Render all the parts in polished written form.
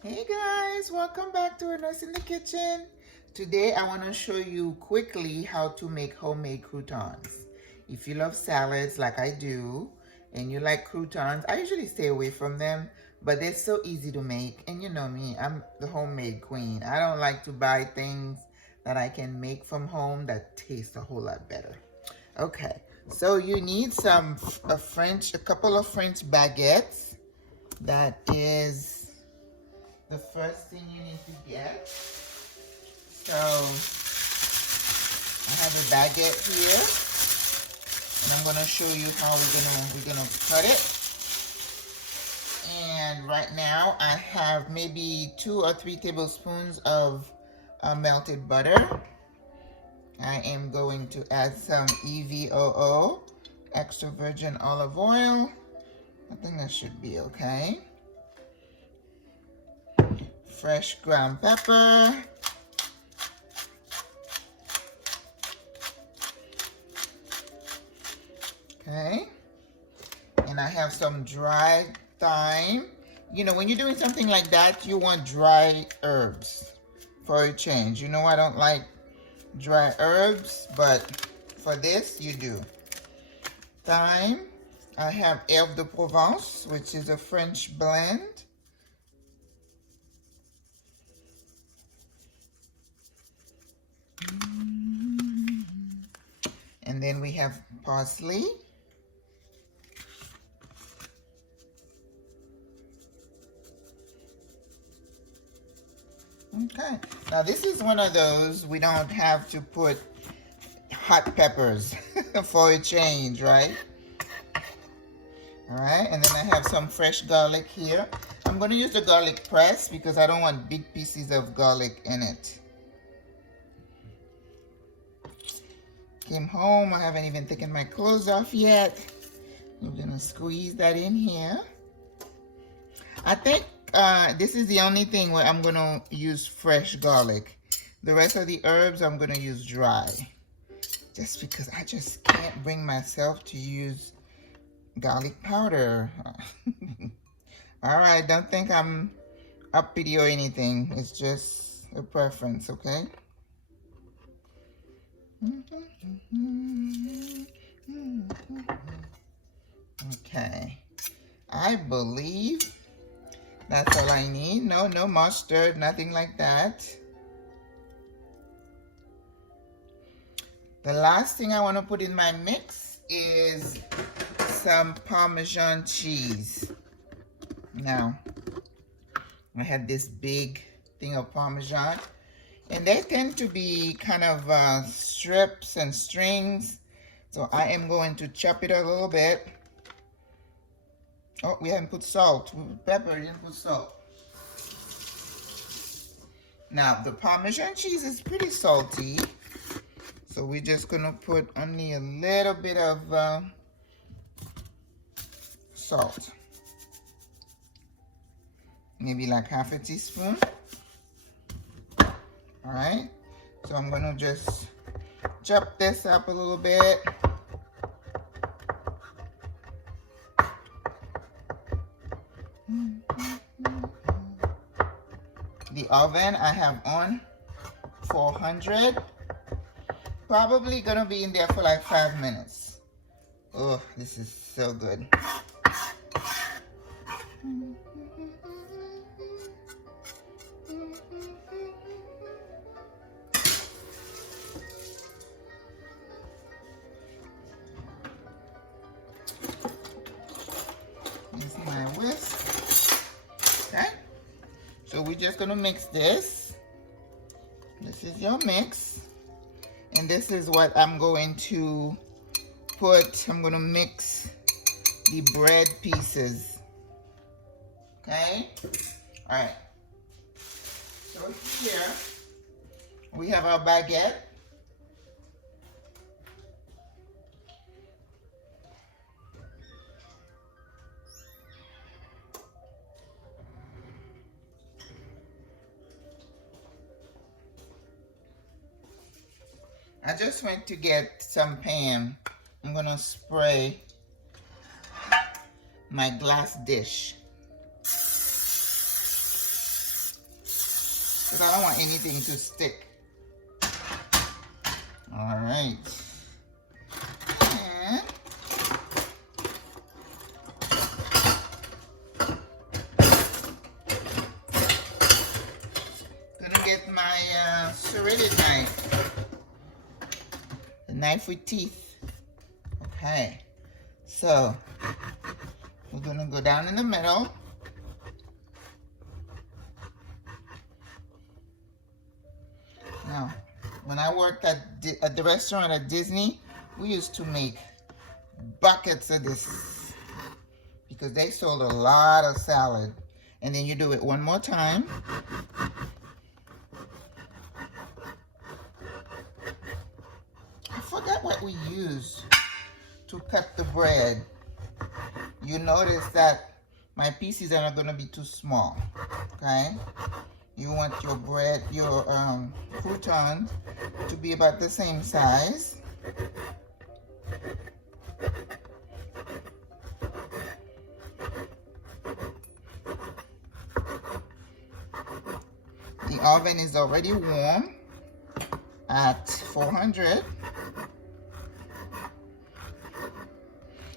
Hey guys, welcome back to A Nurse in the Kitchen. Today I want to show you quickly how to make homemade croutons. If you love salads like I do and you like croutons, I usually stay away from them, but they're so easy to make. And you know me, I'm the homemade queen. I don't like to buy things that I can make from home that taste a whole lot better. Okay, so you need a couple of French baguettes. That is the first thing you need to get. So I have a baguette here, and I'm gonna show you how we're gonna cut it. And right now I have maybe 2 or 3 tablespoons of melted butter. I am going to add some EVOO, extra virgin olive oil. I think that should be okay. Fresh ground pepper. Okay. And I have some dried thyme. You know, when you're doing something like that, you want dry herbs for a change. You know, I don't like dry herbs, but for this, you do. Thyme. I have Herbe de Provence, which is a French blend. And then we have parsley. Okay, now this is one of those we don't have to put hot peppers for a change, right? All right, and then I have some fresh garlic here. I'm going to use the garlic press because I don't want big pieces of garlic in it. Came home, I haven't even taken my clothes off yet. I'm going to squeeze that in here. I think this is the only thing where I'm going to use fresh garlic. The rest of the herbs I'm going to use dry. Just because I just can't bring myself to use garlic powder. All right, don't think I'm uppity or anything. It's just a preference, okay? Okay, I believe that's all I need. No mustard, nothing like that. The last thing I want to put in my mix is some Parmesan cheese. Now, I had this big thing of Parmesan, and they tend to be kind of strips and strings. So I am going to chop it a little bit. Oh, we haven't put salt. Pepper, we didn't put salt. Now, the Parmesan cheese is pretty salty. So we're just gonna put only a little bit of salt. Maybe like half a teaspoon. All right, so I'm gonna just chop this up a little bit. The oven I have on 400. Probably gonna be in there for like 5 minutes. Oh, this is so good. Here's my whisk. Okay, so we're just gonna mix this. This is your mix. And this is what I'm going to put. I'm gonna mix the bread pieces. Okay, all right. So here we have our baguette. I just went to get some pan. I'm gonna spray my glass dish. because I don't want anything to stick. All right. And gonna get my serrated knife, the knife with teeth. Okay, so we're gonna go down in the middle. Now, when I worked at the restaurant at Disney, we used to make buckets of this because they sold a lot of salad. And then you do it one more time. I forgot what we used to cut the bread. You notice that my pieces are not going to be too small, okay? You want your bread, your croutons to be about the same size. The oven is already warm at 400.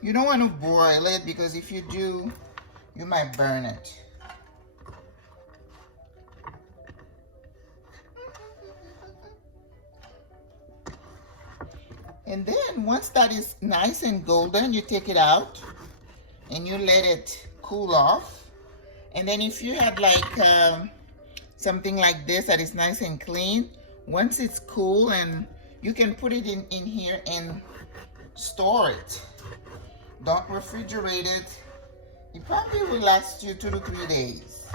You don't want to broil it because if you do, you might burn it. And then once that is nice and golden, you take it out and you let it cool off. And then if you had like something like this that is nice and clean, once it's cool, and you can put it in here and store it. Don't refrigerate it. It probably will last you 2 to 3 days.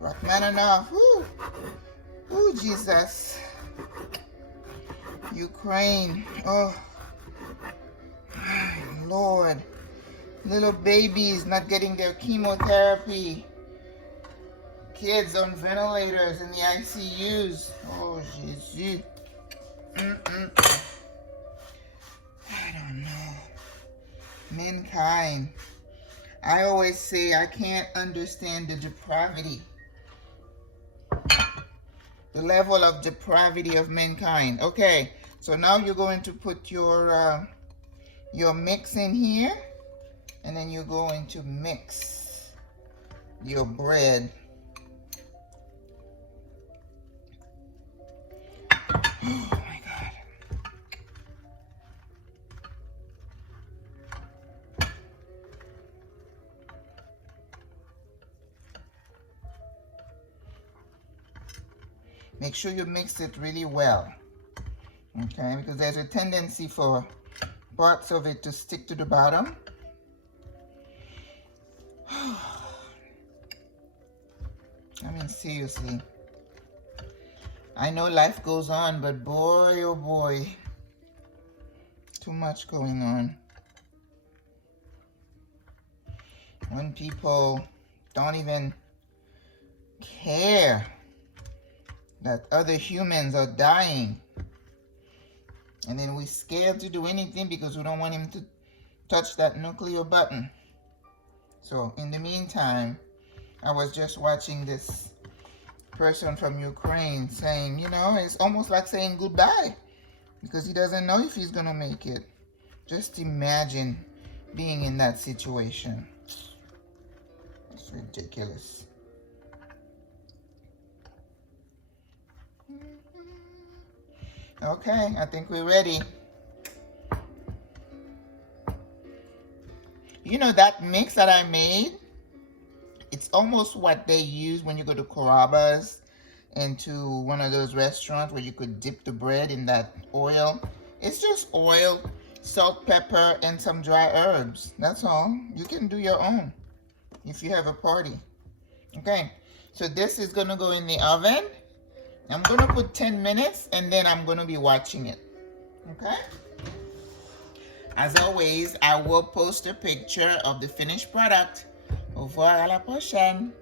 Rachmaninoff, whoo, ooh, Jesus. Ukraine, oh, Lord. Little babies not getting their chemotherapy. Kids on ventilators in the ICUs. Oh, Jesus. I don't know. Mankind. I always say I can't understand the depravity. The level of depravity of mankind. Okay, so now you're going to put your mix in here, and then you're going to mix your bread. Oh my God. Make sure you mix it really well, okay? Because there's a tendency for parts of it to stick to the bottom. I mean, seriously. I know life goes on, but boy, oh boy, too much going on. When people don't even care that other humans are dying, and then we're scared to do anything because we don't want him to touch that nuclear button. So in the meantime, I was just watching this person from Ukraine saying, you know, it's almost like saying goodbye because he doesn't know if he's gonna make it. Just imagine being in that situation. It's ridiculous. Okay, I think we're ready. You know that mix that I made? It's almost what they use when you go to Carrabba's into one of those restaurants where you could dip the bread in that oil. It's just oil, salt, pepper, and some dry herbs. That's all. You can do your own if you have a party. Okay, so this is gonna go in the oven. I'm gonna put 10 minutes and then I'm gonna be watching it, okay? As always, I will post a picture of the finished product. Au revoir, à la prochaine.